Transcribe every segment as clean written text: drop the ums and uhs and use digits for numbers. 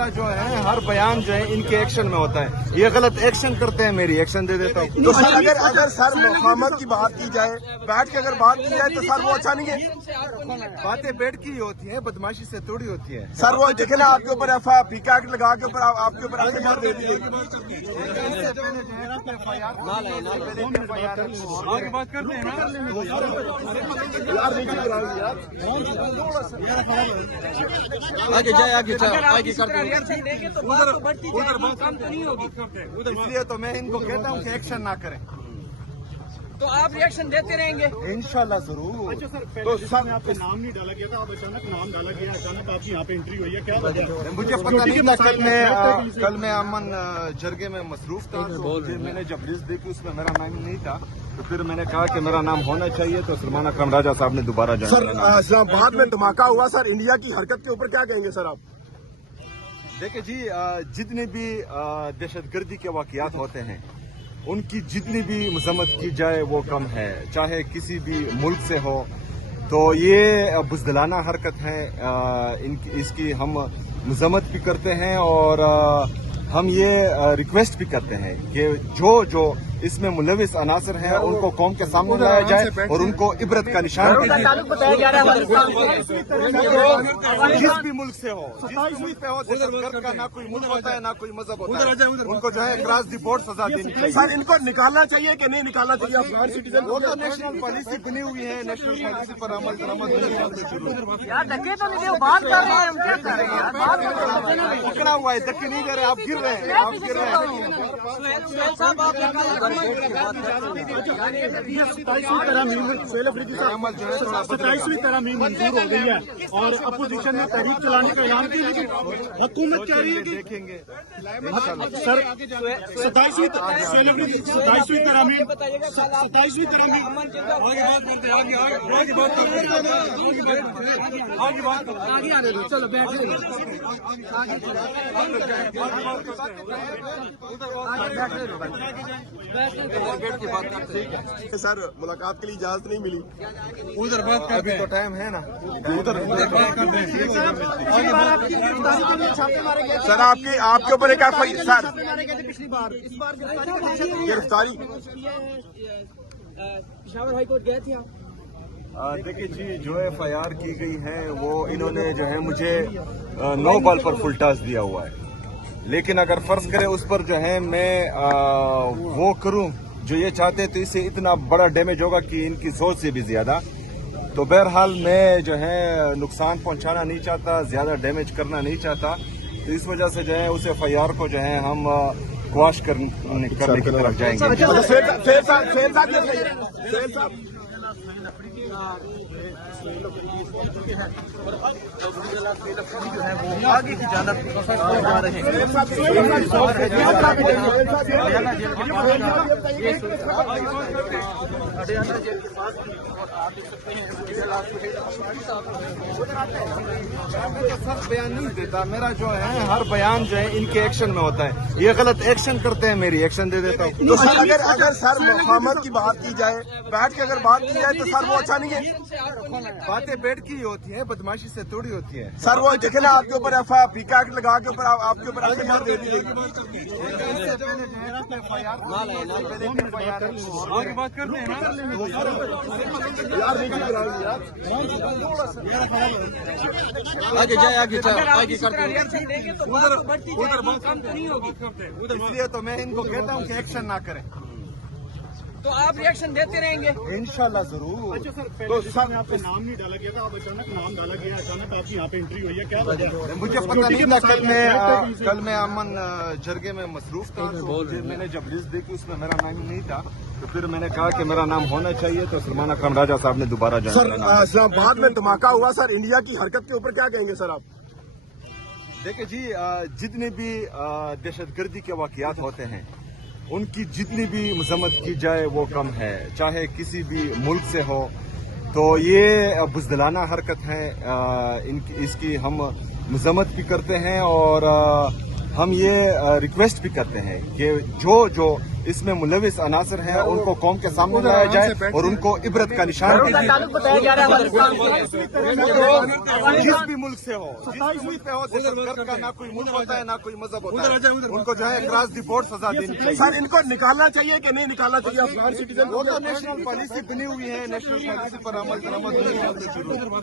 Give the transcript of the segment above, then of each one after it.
मेरा जो है हर बयान जो है इनके एक्शन में होता है। ये गलत एक्शन करते हैं, मेरी एक्शन दे देता हूँ। तो सर अगर सर मुफाहमत की बात की जाए, बैठ के अगर बात की जाए तो सर वो अच्छा नहीं है। बातें बैठ की होती है, बदमाशी से थोड़ी होती है। सर वो देखे ना आपके ऊपर फीका एक्ट लगा के ऊपर आपके ऊपर एफआईआर दे दी गई। आगे बात करते हैं आगे जाए आगे आगे करते इसलिए तो मैं इनको कहता हूँ कि एक्शन ना करें। तो आप रिएक्शन देते रहेंगे इंशाल्लाह जरूर। अच्छा सर, पहले तो में आपका नाम नहीं डाला गया था, अब अचानक नाम डाला गया, अचानक आपकी यहाँ पे एंट्री हुई है, क्या वजह? मुझे पता नहीं था। कल मैं अमन जरगे में मसरूफ था, तो मैंने जब लिस्ट देखी उसमें मेरा नाम नहीं था, तो फिर मैंने कहा कि मेरा नाम होना चाहिए, तो सलमान अकरम राजा साहब ने दोबारा सर इस्लामाबाद में धमाका हुआ सर, इंडिया की हरकत के ऊपर क्या कहेंगे सर आप? देखिए जी, जितने भी दहशतगर्दी के वाकयात होते हैं उनकी जितनी भी मजम्मत की जाए वो कम है, चाहे किसी भी मुल्क से हो। तो ये बुज़दिलाना हरकत है, इसकी हम मजम्मत भी करते हैं और हम ये रिक्वेस्ट भी करते हैं कि जो इसमें मुलविस अनासर हैं उनको कौम के सामने लाया जाए और उनको इबरत का निशान जिस भी मुल्क से हो, जिस मुल्क पे हो, दहशतगर्द का ना कोई मुल्क होता है ना कोई मजहब होता है, उनको जो है क्रॉस द बोर्ड सजा देनी चाहिए। सर इनको निकालना चाहिए कि नहीं निकालना चाहिए? अफगान सिटीजन वो तो नेशनल पॉलिसी बनी हुई है, नेशनल पॉलिसी पर अमल यार धक्के तो नहीं दे, बात कर रहे हैं हम, क्या कर रहे हैं यार, बात कर रहे हैं। पकड़ा हुआ है, धक्के नहीं दे रहे, आप गिर रहे हैं, आप गिर रहे हैं। सुहेल साहब आप सत्ताईसवीं तरमीम मंजूर हो गई है और अपोजिशन ने तहरीक चलाने का ऐलान किया, लेकिन हुकूमत कह रही है कि देखेंगे सर 27वीं तरमीम आगे आने दो, चलो बैठ सर मुलाकात के लिए इजाजत नहीं मिली। उधर बात कर, अभी तो टाइम है ना, उधर सर आपके ऊपर एक एफआईआर सर पिछली बार, इस बार गिरफ्तारी पेशावर हाई कोर्ट गए थे आप? देखिए जी, जो एफआईआर की गई है वो इन्होंने जो है मुझे 9 बॉल पर फुल टॉस दिया हुआ है, लेकिन अगर फर्ज करें उस पर जो है मैं वो करूं जो ये चाहते, तो इससे इतना बड़ा डैमेज होगा कि इनकी सोच से भी ज्यादा। तो बहरहाल मैं जो है नुकसान पहुंचाना नहीं चाहता, ज्यादा डैमेज करना नहीं चाहता, तो इस वजह से जो है उस एफआईआर को जो है हम क्वाश करने की तरफ जाएंगे। आगे की जानब जा रहे हैं। सर बयान नहीं देता, मेरा जो है हर बयान जो है इनके एक्शन में होता है। ये गलत एक्शन करते हैं, मेरी एक्शन दे देता हूँ। तो सर अगर सर मुफाहमत की बात की जाए, बैठ के अगर बात की जाए तो सर वो अच्छा नहीं है। बातें बैठ की होती है, बदमाशी से थोड़ी होती है। सर वो देखे ना आपके ऊपर फीका एक्ट लगा के ऊपर आपके ऊपर एफआईआर दे दी गई। आगे बात करते हैं आगे जाए आगे आगे करते रिएक्शन देंगे तो बात तो बढ़ती जाएगी, कम तो नहीं होगी। इसलिए तो मैं इनको कहता हूँ कि एक्शन ना करें। तो आप रिएक्शन देते रहेंगे इंशाल्लाह जरूर। अच्छा सर, पहले तो में आपका नाम नहीं डाला गया था, अब अचानक नाम डाला गया, अचानक आपकी यहाँ पे एंट्री हुई है, क्या वजह? मुझे पता नहीं था। कल मैं अमन जरगे में मसरूफ था, तो मैंने जब लिस्ट देखी उसमें मेरा नाम नहीं था, तो फिर मैंने कहा कि मेरा नाम होना चाहिए, तो सलमान अकरम राजा साहब ने दोबारा सर इस्लामाबाद में धमाका हुआ सर, इंडिया की हरकत के ऊपर क्या कहेंगे सर आप? देखिए जी, जितने भी दहशतगर्दी के वाकयात होते हैं उनकी जितनी भी मजम्मत की जाए वो कम है, चाहे किसी भी मुल्क से हो। तो ये बुज़दिलाना हरकत है, इसकी हम मजम्मत भी करते हैं और हम ये रिक्वेस्ट भी करते हैं कि जो इसमें मुलविस अनासर हैं उनको कौम के सामने लाया जाए और उनको इबरत का निशान दिया जाए। बताया जा रहा है जिस भी मुल्क से हो, जिस भी मुल्क से हो, दहशतगर्द का ना कोई मुल्क होता है ना कोई मजहब होता है, उनको जो है क्रॉस दी बोर्ड सजा देनी चाहिए। सर इनको निकालना चाहिए कि नहीं निकालना चाहिए अफगान सिटीजन वो तो नेशनल पॉलिसी बनी हुई है, नेशनल पॉलिसी पर अमल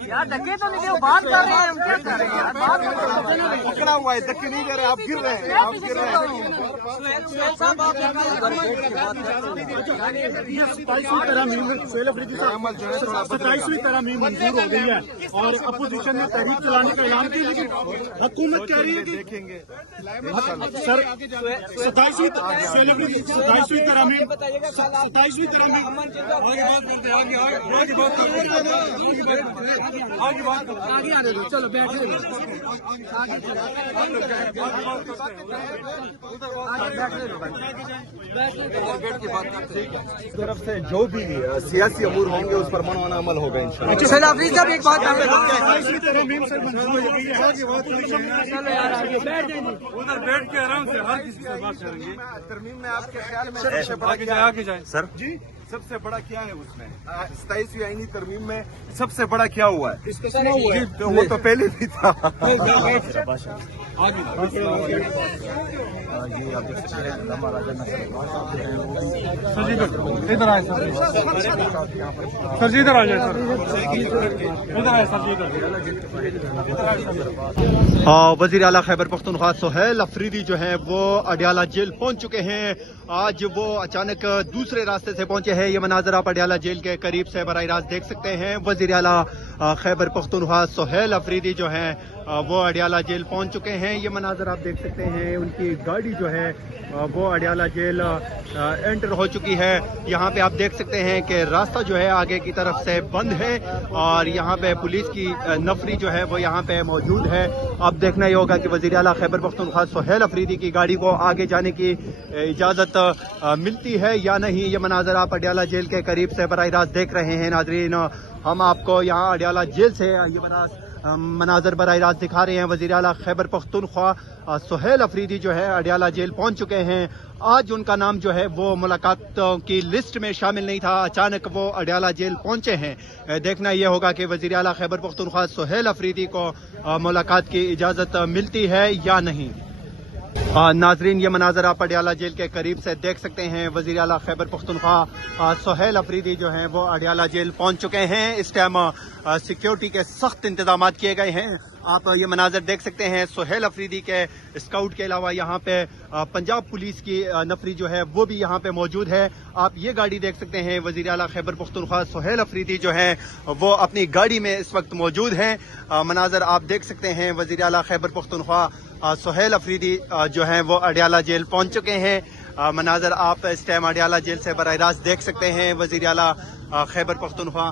यार धक्के तो नहीं दे, वो बात कर रहे हैं, हम क्या कर रहे हैं यार, बात पकड़ा हुआ है, धक्के नहीं दे रहे, आप गिर रहे हैं, आप गिर रहे हैं। 27वीं तरमीम मंजूर हो गई है और अपोजिशन ने तहरीक चलाने का ऐलान किया, लेकिन हुकूमत कह रही है कि देखेंगे सर 27वीं तरमीम चलो बैठे तरफ से जो भी सियासी अमूर होंगे उस पर मनमाना अमल होगा इंशाल्लाह। सर अफरीद साहब एक बात उधर बैठ के आराम से हर किसी से बात करेंगे। तरमीम में आपके ख्याल में सबसे बड़ा क्या है? सर जी सबसे बड़ा क्या है उसमें 27वीं आईनी तरमीम में सबसे बड़ा क्या हुआ है? जी, तो वो तो पहले भी था। इधर आए सर जी, इधर आ जाए सर, इधर आए सर जी, वज़ीर आला खैबर पख्तूनख्वा सोहेल अफरीदी जो है वो अडियाला जेल पहुंच चुके हैं। आज वो अचानक दूसरे रास्ते से पहुंचे हैं। ये मनाजर आप अडियाला जेल के करीब से बराह रास्त देख सकते हैं। वज़ीर आला खैबर पख्तूनख्वा सोहेल अफरीदी जो है वो अडियाला जेल पहुंच चुके हैं। ये मनाजर आप देख सकते हैं, उनकी गाड़ी जो है वो अडियाला जेल एंटर हो चुकी है। यहाँ पे आप देख सकते हैं कि रास्ता जो है आगे की तरफ से बंद है और यहाँ पे पुलिस की नफरी जो है वो यहाँ पे मौजूद है। अब देखना ही होगा कि वज़ीर आला खैबर पख्तूनख्वा सोहेल अफरीदी की गाड़ी को आगे जाने की इजाज़त मिलती है या नहीं। ये मनाजर आप अडियाला जेल के करीब से बराह रास्त देख रहे हैं। नाज़रीन, हम आपको यहाँ अडियाला जेल से ये मनाजर बराह रास्त दिखा रहे हैं। वज़ीर आला खैबर पख्तूनख्वा सोहेल अफरीदी जो है अडियाला जेल पहुंच चुके हैं। आज उनका नाम जो है वो मुलाकातों की लिस्ट में शामिल नहीं था, अचानक वो अडियाला जेल पहुंचे हैं। देखना यह होगा कि वज़ीर आला खैबर पख्तूनख्वा सोहेल अफरीदी को मुलाकात की इजाज़त मिलती है या नहीं। नाजरीन, ये मनाजर आप अडियाला जेल के करीब से देख सकते हैं। वज़ीर आला खैबर पख्तूनख्वा सोहेल अफरीदी जो हैं वो अडियाला जेल पहुंच चुके हैं। इस टाइम सिक्योरिटी के सख्त इंतजाम किए गए हैं। आप ये मनाजर देख सकते हैं। सोहेल अफरीदी के स्काउट के अलावा यहाँ पे पंजाब पुलिस की नफरी जो है वो भी यहाँ पे मौजूद है। आप ये गाड़ी देख सकते हैं। वज़ीर आला खैबर पख्तूनख्वा सोहेल अफरीदी जो हैं वो अपनी गाड़ी में इस वक्त मौजूद हैं। मनाजर आप देख सकते हैं। वज़ीर आला खैबर पख्तूनख्वा सोहेल अफरीदी जो हैं वो अडियाला जेल पहुंच चुके हैं। मनाजर आप इस टाइम अडियाला जेल से बराह रास्त देख सकते हैं। वज़ीर आला खैबर पख्तूनख्वा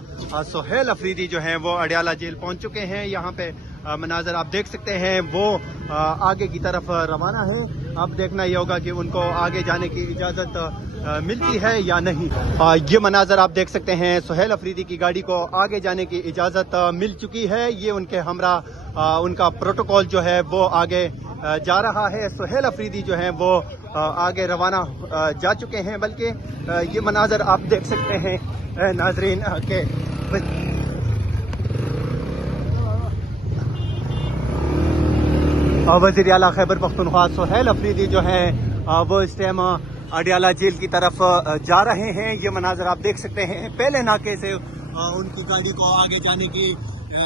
सोहेल अफरीदी जो हैं वो अडियाला जेल पहुंच चुके हैं। यहाँ पे मनाजर आप देख सकते हैं वो आगे की तरफ रवाना है। अब देखना ये होगा कि उनको आगे जाने की इजाज़त मिलती है या नहीं। ये मनाजर आप देख सकते हैं। सोहेल अफरीदी की गाड़ी को आगे जाने की इजाज़त मिल चुकी है। ये उनके हमरा उनका प्रोटोकॉल जो है वो आगे जा रहा है। सोहेल अफरीदी जो हैं वो आगे रवाना जा चुके हैं। बल्कि ये मनाजर आप देख सकते हैं नाजरीन के वज़ीर आला खैबर पख्तूनख्वा सोहेल अफरीदी जो हैं वो इस टाइम अडियाला जेल की तरफ जा रहे हैं। ये मनाजर आप देख सकते हैं। पहले नाके से उनकी गाड़ी को आगे जाने की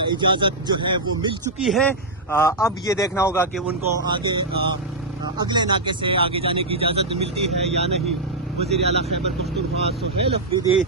इजाज़त जो है वो मिल चुकी है। अब ये देखना होगा कि उनको आगे अगले नाके से आगे जाने की इजाज़त मिलती है या नहीं। वज़ीर आला खैबर पख्तूनख्वा सोहेल अफरीदी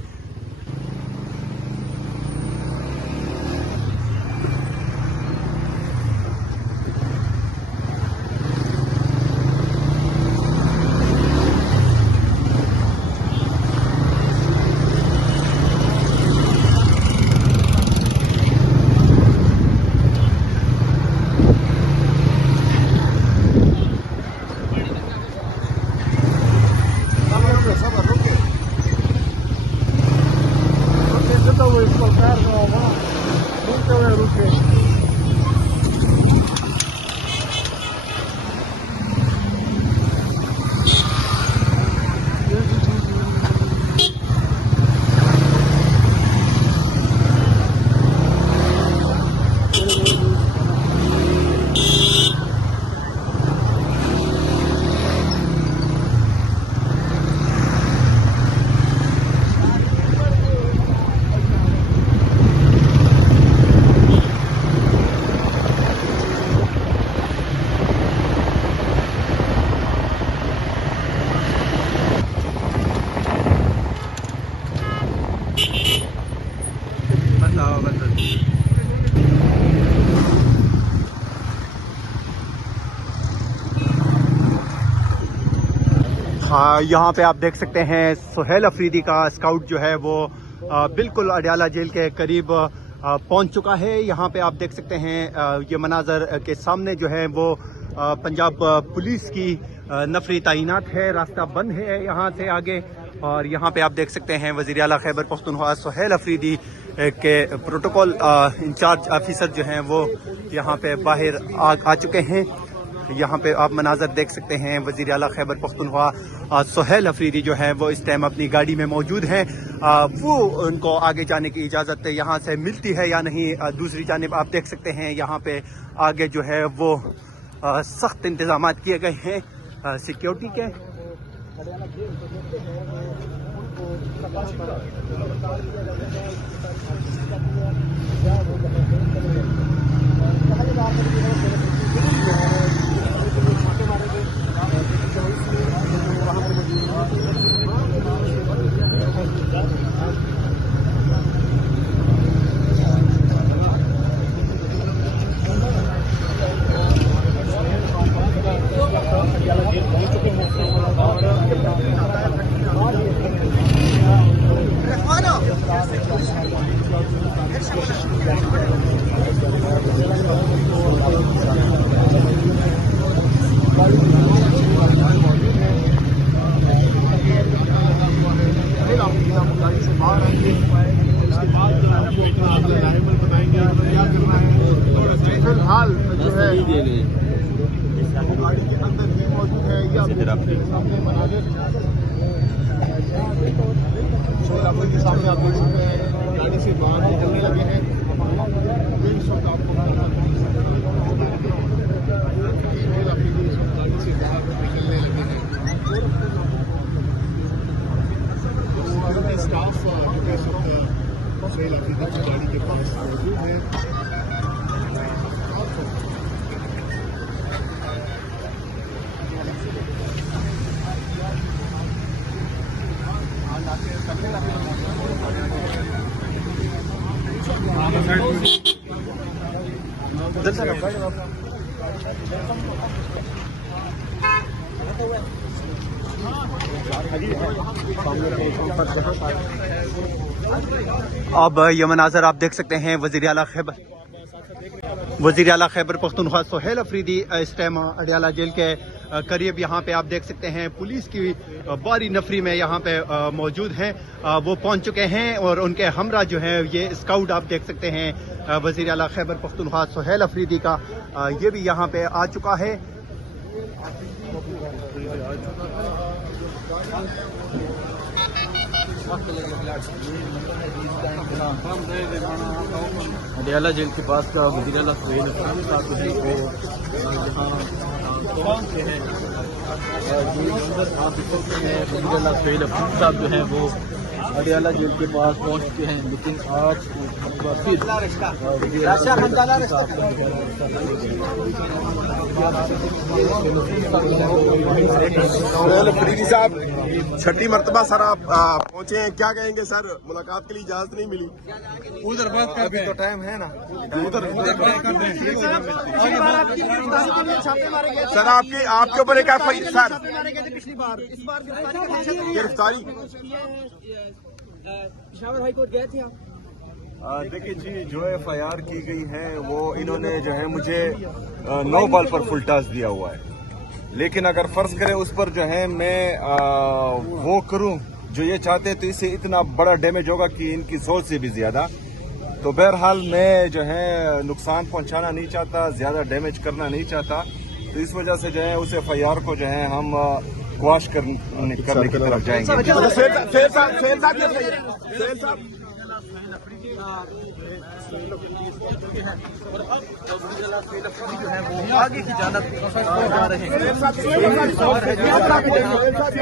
यहाँ पे आप देख सकते हैं सुहेल अफरीदी का स्काउट जो है वो बिल्कुल अडियाला जेल के करीब पहुंच चुका है। यहाँ पे आप देख सकते हैं ये मनाजर के सामने जो है वो पंजाब पुलिस की नफरी तैनात है, रास्ता बंद है यहाँ से आगे। और यहाँ पे आप देख सकते हैं वज़ीर आला खैबर पख्तूनख्वा सुहेल अफरीदी के प्रोटोकॉल इंचार्ज ऑफिसर जो हैं वो यहाँ पे बाहर आ चुके हैं। यहाँ पे आप मनाजर देख सकते हैं वज़ीर आला खैबर पख्तूनख्वा सुहेल अफरीदी जो है वो इस टाइम अपनी गाड़ी में मौजूद हैं। वो उनको आगे जाने की इजाज़त यहाँ से मिलती है या नहीं। दूसरी जानिब आप देख सकते हैं यहाँ पे आगे जो है वो सख्त इंतजाम किए गए हैं सिक्योरिटी के। फिलहाल जो है वो गाड़ी के अंदर ही मौजूद है। ये आपके सामने मनाजिर सुहेल अफरीदी के सामने आप देख सकते हैं गाड़ी से बाहर निकलने लगे हैं। इस वक्त आपको सुहेल अफरीदी इस वक्त गाड़ी से बाहर निकलने लगे हैं। तो स्टाफ सुहेल अफरीदी की गाड़ी के पास मौजूद है। अब ये मनाजर आप देख सकते हैं वज़ीर आला खैबर पख्तूनख्वा सुहेल अफरीदी इस टाइम अडियाला जेल के करीब यहाँ पे आप देख सकते हैं पुलिस की बारी नफरी में यहाँ पे मौजूद हैं। वो पहुँच चुके हैं और उनके हमरा जो है ये स्काउट आप देख सकते हैं वज़ीर आला खैबर पख्तूनख्वा सुहेल अफरीदी का ये भी यहाँ पे आ चुका है। अडियाला जेल के पास का वज़ीर आला सुहेल अफरीदी साहब जो है वो यहाँ तमाम के हैं। आप देख सकते हैं वज़ीर आला सुहेल अफरीदी साहब जो हैं वो अडियाला जेल के पास पहुँच चुके हैं, लेकिन आज फिर सुहेल अफरीदी साहब छठी मरतबा सर आप पहुंचे हैं, क्या कहेंगे सर? मुलाकात के लिए इजाजत नहीं मिली। उधर बात अभी तो टाइम है ना, उधर सर आपके ऊपर एक एफआईआर सर गिरफ्तारी पेशावर हाई कोर्ट गए थे आप? देखिए जी, जो FIR की गई है वो इन्होंने जो है मुझे 9 बॉल पर फुल टॉस दिया हुआ है। लेकिन अगर फर्ज करें उस पर जो है मैं वो करूं जो ये चाहते तो इससे इतना बड़ा डैमेज होगा कि इनकी सोच से भी ज्यादा। तो बहरहाल मैं जो है नुकसान पहुंचाना नहीं चाहता, ज्यादा डैमेज करना नहीं चाहता, तो इस वजह से जो है उस FIR को जो है हम क्वाश करने की तरफ जाएंगे। आगे की जानब जा रहे हैं।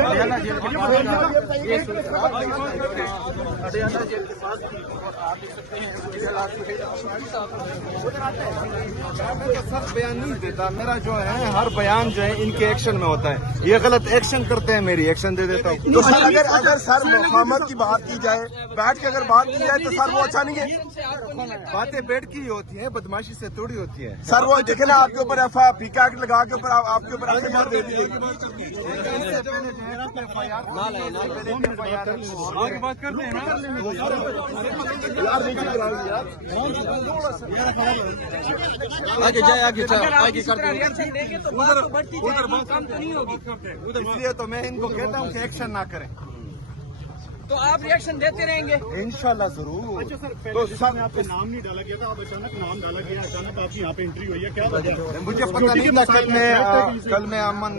अडियाला जेल के पास भी आप देख सकते हैं सख्त बयान नहीं देता, मेरा जो है हर बयान जो है इनके एक्शन में होता है। ये गलत एक्शन करते हैं, मेरी एक्शन दे देता हूँ। तो सर अगर सर मुफाहमत की बात की जाए, बैठ के अगर बात की जाए तो सर वो अच्छा नहीं है। बातें बैठ की होती हैं, बदमाशी से थोड़ी होती है। सर वो देखे ना आपके ऊपर FIR पीका एक्ट लगा के ऊपर आपके ऊपर FIR दे दी गई। आगे जाए आगे आगे करते रिएक्शन देंगे तो बात तो बढ़ती जाएगी, काम तो नहीं होगी। इसलिए तो मैं इनको कहता हूँ कि एक्शन ना करें। तो आप रिएक्शन देते रहेंगे। इंशाल्लाह जरूर। अच्छा सर, पहले जिसमें में आपका नाम नहीं डाला गया था, अब अचानक नाम डाला गया, अचानक आपकी यहाँ पे एंट्री हुई है, क्या वजह? मुझे पता नहीं था। कल मैं अमन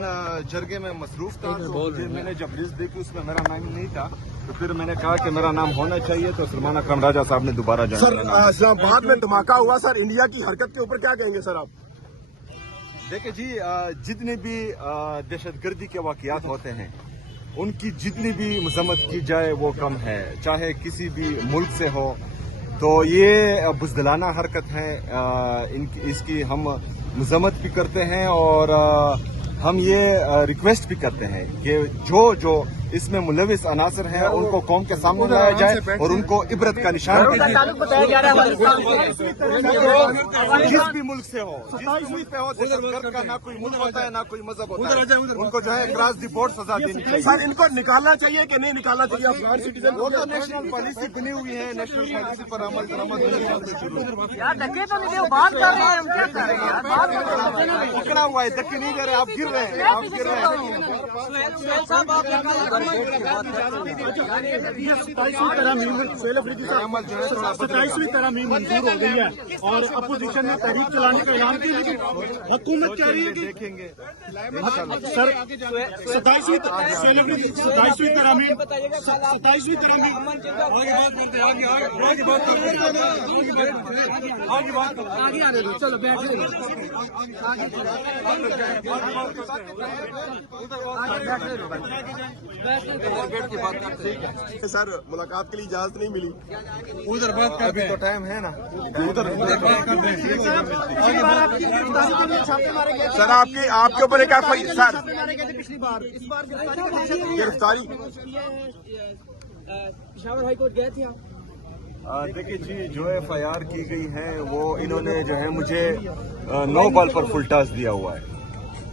जरगे में मसरूफ था, तो मैंने जब लिस्ट देखी उसमें मेरा नाम नहीं था, तो फिर मैंने कहा कि मेरा नाम होना चाहिए, तो सलमान अकरम राजा साहब ने दोबारा सर इस्लामाबाद में धमाका हुआ सर, इंडिया की हरकत के ऊपर क्या कहेंगे सर आप? देखिए जी, जितने भी दहशतगर्दी के वाकयात होते हैं उनकी जितनी भी मजम्मत की जाए वो कम है, चाहे किसी भी मुल्क से हो। तो ये बुज़दिलाना हरकत है, इसकी हम मजम्मत भी करते हैं और हम ये रिक्वेस्ट भी करते हैं कि जो इसमें मुलविस अनासर हैं उनको कौम के सामने लाया जाए और उनको इबरत का निशान जिस भी मुल्क से हो, जिस मुल्क पे हो, दहशतगर्द का ना कोई मुल्क होता है ना कोई मजहब होता है, उनको जो है क्रॉस द बोर्ड सजा देनी चाहिए। सर इनको निकालना चाहिए कि नहीं निकालना चाहिए? अफगान सिटीजन वो तो नेशनल पॉलिसी बनी हुई है, नेशनल पॉलिसी पर अमल यार धक्के तो नहीं दे, बात कर रहे हैं हम, क्या कर रहे हैं यार, बात कर पकड़ा हुआ है, धक्के नहीं दे रहे, आप गिर रहे हैं, आप गिर रहे हैं। सुहेल साहब आप सत्ताईसवीं तरमीम मंजूर हो गई है और अपोजिशन ने तहरीक चलाने का ऐलान किया, लेकिन हुकूमत कह रही है कि देखेंगे सर 27वीं तरमीम आगे आने दो, चलो बैठ सर मुलाकात के लिए इजाजत नहीं मिली। उधर बात कर, अभी तो टाइम है ना, उधर सर आपके ऊपर एक FIR सर पिछली बार, इस बार गिरफ्तारी। पिशावर हाई कोर्ट गए थे आप? देखिए जी, जो FIR की गई है वो इन्होंने जो है मुझे 9 बॉल पर फुल टॉस दिया हुआ है,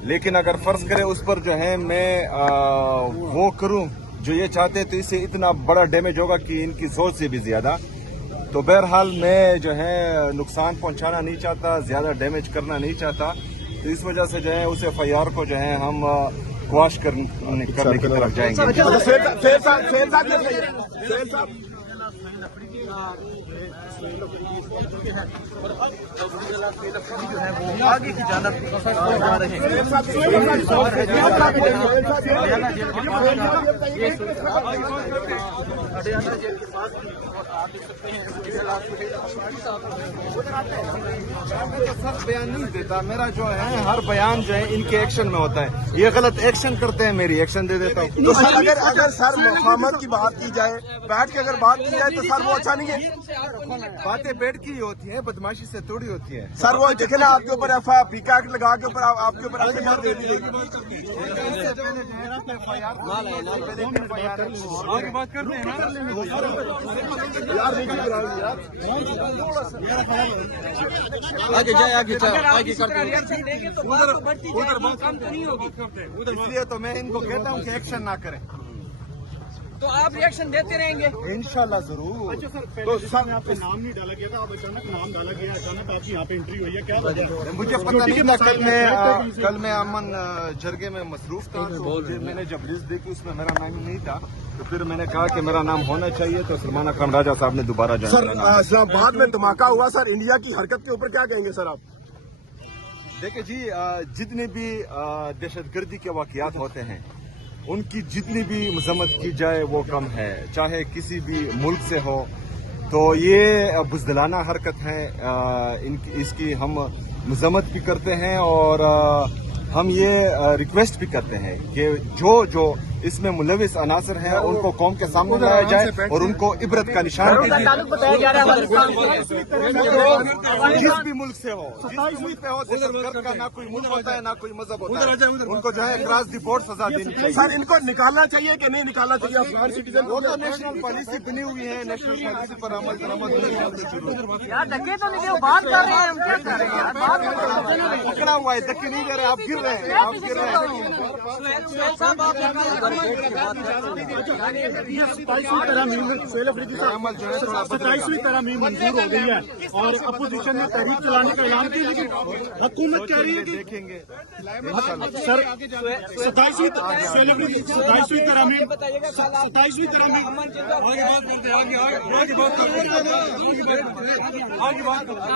लेकिन अगर फर्ज करें उस पर जो है मैं वो करूं जो ये चाहते तो इससे इतना बड़ा डैमेज होगा कि इनकी सोच से भी ज्यादा। तो बहरहाल मैं जो है नुकसान पहुंचाना नहीं चाहता, ज्यादा डैमेज करना नहीं चाहता, तो इस वजह से जो है उस FIR को जो है हम क्वाश करने की तरफ जाएंगे। आगे की जानब जा रहे हैं। सर बयान नहीं देता, मेरा जो है हर बयान जो है इनके एक्शन में होता है, ये गलत एक्शन करते हैं, मेरी एक्शन दे देता हूँ। तो सर अगर सर मुफाहमत की बात की जाए, बैठ के अगर बात की जाए तो सर वो अच्छा नहीं है। बातें बैठ की होती हैं, बदमाशी से थोड़ी होती है। सर वो देखे ना आपके ऊपर FIR पीका एक्ट लगा के ऊपर आपके ऊपर FIR दे दी गई। आगे बात करते हैं ना, आगे जाए आगे करते रिएक्शन देंगे तो बात तो बढ़ती जाएगी, काम तो नहीं होगी। इसलिए तो मैं इनको कहता हूँ कि एक्शन ना करें। तो आप रिएक्शन देते रहेंगे। इंशाल्लाह जरूर। अच्छा सर, पहले जिसमें आपका नाम नहीं डाला गया था, अब अचानक नाम डाला गया, अचानक आपकी यहाँ पे एंट्री हुई है, क्या वजह? मुझे पता नहीं था। कल मैं अमन जरगे में मसरूफ था, तो मैंने जब लिस्ट देखी उसमें मेरा नाम नहीं था, तो फिर मैंने कहा कि मेरा नाम होना चाहिए, तो सलमान अकरम राजा साहब ने दोबारा जो सर इस्लामाबाद में धमाका हुआ सर, इंडिया की हरकत के ऊपर क्या कहेंगे सर आप? देखिए जी, जितने भी दहशतगर्दी के वाकयात होते हैं उनकी जितनी भी मजम्मत की जाए वो कम है, चाहे किसी भी मुल्क से हो। तो ये बुज़दिलाना हरकत है, इसकी हम मजम्मत भी करते हैं और हम ये रिक्वेस्ट भी करते हैं कि जो इसमें मुलविस अनासर हैं, उनको कौम के सामने लाया जाए और उनको इबरत का निशान दिया जाए। बताया जा रहा है अफगानिस्तान जिस भी मुल्क से हो, जिस मुल्क पे हो, दहशतगर्द का ना कोई मुल्क होता है ना कोई मजहब होता है, उनको जो है क्रॉस द बोर्ड सजा देनी चाहिए। सर इनको निकालना चाहिए कि नहीं निकालना चाहिए अफगान सिटीजन वो तो नेशनल पॉलिसी बनी हुई है, नेशनल पॉलिसी पर अमल यार धक्के तो नहीं दे, वो बात कर रहे हैं, हम क्या कर रहे हैं यार, बात पकड़ा हुआ है, धक्के नहीं दे रहे, आप गिर रहे हैं, आप गिर रहे हैं। 27वीं तरमीम मंजूर हो गई है और अपोजिशन ने तहरीक चलाने का ऐलान किया, लेकिन हुकूमत कह रही है कि देखेंगे सर 27वीं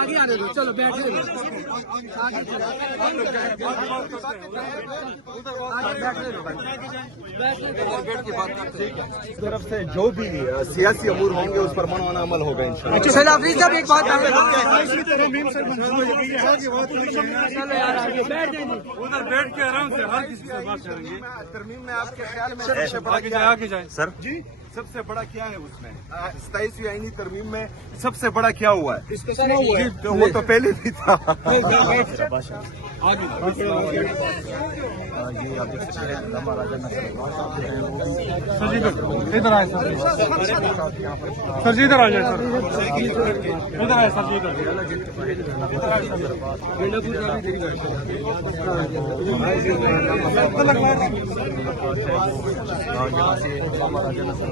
आगे आने दो, चलो बैठे तरफ से जो भी सियासी अमूर होंगे उस पर मनमाना अमल होगा इंशाल्लाह। अच्छा सर अफरीद साहब एक बात उधर बैठ के आराम से हर किसी से बात करेंगे। तरमीम में आपके ख्याल में सबसे बड़ा क्या है? सर जी सबसे बड़ा क्या है उसमें? 27वीं आईनी तरमीम में सबसे बड़ा क्या हुआ है? जी तो वो तो पहले भी था। ये आप देख सकते हैं अल्लामा राजा नसर इधर आए सर जी, इधर आ जाए सर, इधर आए सर जी, यहाँ से अल्लामा राजा नसर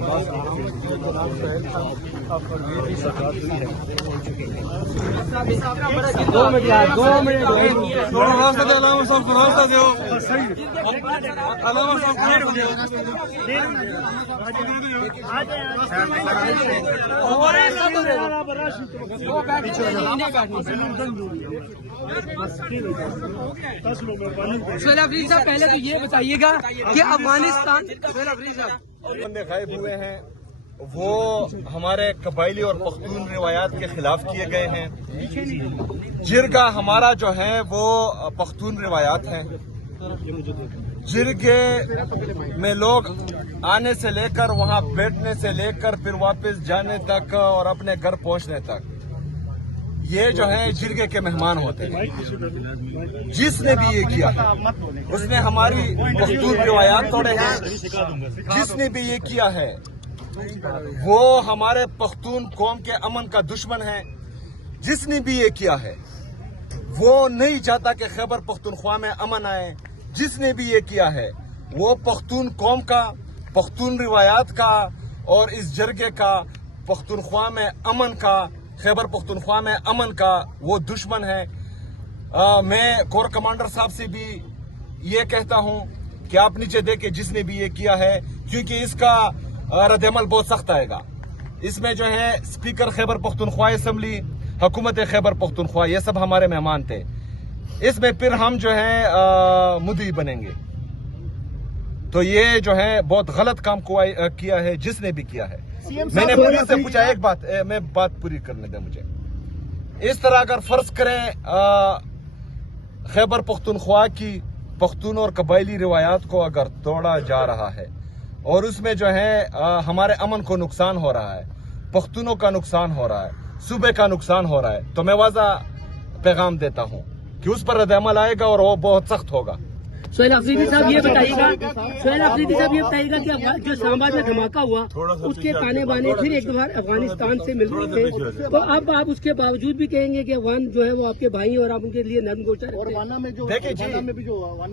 सोहेल अफरीद साहब पहले तो ये बताइएगा कि अफगानिस्तान सोहेल अफरीद साहब बंदे गायब हुए हैं वो हमारे कबायली और पख्तून रिवायात के खिलाफ किए गए हैं। जिरगा हमारा जो है वो पख्तून रिवायात है। जिरगे में लोग आने से लेकर वहां बैठने से लेकर फिर वापस जाने तक और अपने घर पहुंचने तक ये जो है जिरगे के मेहमान होते हैं। जिसने भी ये किया उसने हमारी पख्तून रिवायात तोड़े हैं। जिसने भी ये किया है वो हमारे पख्तून कौम के अमन का दुश्मन है। जिसने भी ये किया है वो नहीं चाहता कि खैबर पख्तूनख्वा में अमन आए। जिसने भी ये किया है वो पख्तून कौम का, पख्तून रिवायात का और इस जरगे का, पख्तूनख्वा में अमन का, खैबर पख्तूनख्वा में अमन का वो दुश्मन है। मैं कोर कमांडर साहब से भी ये कहता हूं कि आप नीचे देखे जिसने भी ये किया है, क्योंकि इसका रद्द-ए-अमल बहुत सख्त आएगा। इसमें जो है स्पीकर खैबर पख्तूनख्वा असेंबली, हुकूमत खैबर पख्तूनख्वा ये सब हमारे मेहमान थे। इसमें फिर हम जो है मुद्दी बनेंगे। तो ये जो है बहुत गलत काम किया है जिसने भी किया है। मैंने पुलिस से पूछा, एक बात मैं बात पूरी करने दें मुझे। इस तरह अगर फर्ज करें खैबर पख्तूनख्वा की पख्तून और कबायली रिवायात को अगर तोड़ा जा रहा है और उसमें जो है हमारे अमन को नुकसान हो रहा है, पख्तूनों का नुकसान हो रहा है, सूबे का नुकसान हो रहा है, तो मैं वाज़ा पैगाम देता हूं कि उस पर रद्द-ए-अमल आएगा और वो बहुत सख्त होगा। सोहेल अफरीदी साहब ये बताइएगा कि जो इस्लामाबाद में धमाका हुआ उसके ताने बाने फिर एक बार अफगानिस्तान से मिल रहे थे, तो अब आप उसके बावजूद भी कहेंगे कि अफगान जो है वो आपके भाई और आप उनके लिए नरम गोचा और वाना में जो वाना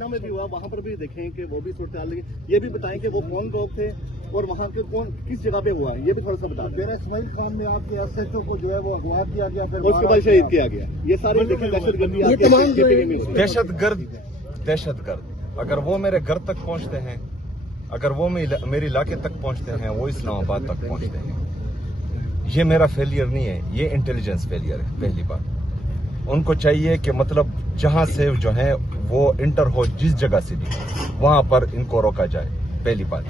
में भी हुआ वहाँ पर भी देखें कि वो भी सूरत हाल। ये भी बताएं कि वो कौन लोग थे और वहाँ के कौन किस जगह पे हुआ है, ये भी थोड़ा सा बता दें। इस्माइल खान में आपके SHO को जो है वो अगवा किया गया, फिर उसके बाद शहीद किया गया। ये सारे देखें दहशतगर्दी, ये तमाम दहशतगर्द अगर वो मेरे घर तक पहुंचते हैं, अगर वो मेरे इलाके तक पहुंचते हैं, वो इस्लामाबाद तक पहुंचते हैं, ये मेरा फेलियर नहीं है, ये इंटेलिजेंस फेलियर है। पहली बात उनको चाहिए कि मतलब जहां से जो है वो इंटर हो जिस जगह से भी वहां पर इनको रोका जाए, पहली बात।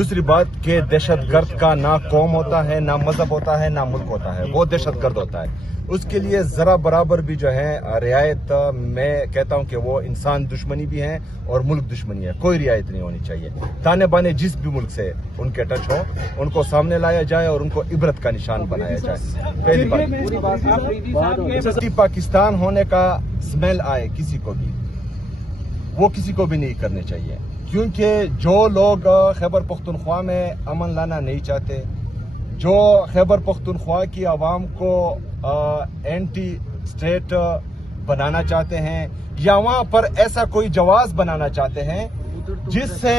दूसरी बात कि दहशत गर्द का ना कौम होता है, ना मजहब होता है, ना मुल्क होता है, वो दहशत गर्द होता है। उसके लिए जरा बराबर भी जो है रियायत, मैं कहता हूं कि वो इंसान दुश्मनी भी है और मुल्क दुश्मनी है, कोई रियायत नहीं होनी चाहिए। ताने बाने जिस भी मुल्क से उनके टच हो, उनको सामने लाया जाए और उनको इबरत का निशान बनाया जाए। पहली बात, पाकिस्तान होने का स्मेल आए किसी को भी, वो किसी को भी नहीं करने चाहिए, क्योंकि जो लोग खैबर पख्तूनख्वा में अमन लाना नहीं चाहते, जो खैबर पख्तूनख्वा की आवाम को एंटी स्टेट बनाना चाहते हैं, या वहां पर ऐसा कोई जवाब बनाना चाहते हैं जिससे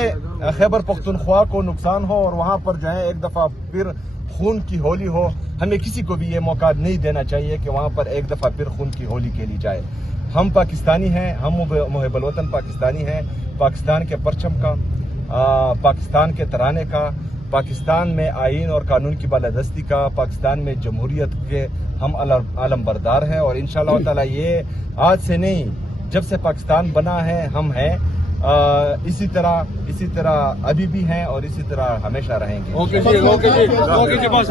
खैबर पख्तूनख्वा को नुकसान हो और वहां पर जो है एक दफा फिर खून की होली हो, हमें किसी को भी ये मौका नहीं देना चाहिए कि वहां पर एक दफा फिर खून की होली खेली जाए। हम पाकिस्तानी हैं, हम मुहिब्बुल वतन पाकिस्तानी हैं। पाकिस्तान के परचम का, पाकिस्तान के तराने का, पाकिस्तान में आईन और कानून की बालादस्ती का, पाकिस्तान में जमहूरियत के हम आलमबरदार हैं और इंशाअल्लाह ताला ये आज से नहीं, जब से पाकिस्तान बना है हम हैं। इसी तरह अभी भी हैं और इसी तरह हमेशा रहेंगे। ओके जी, बस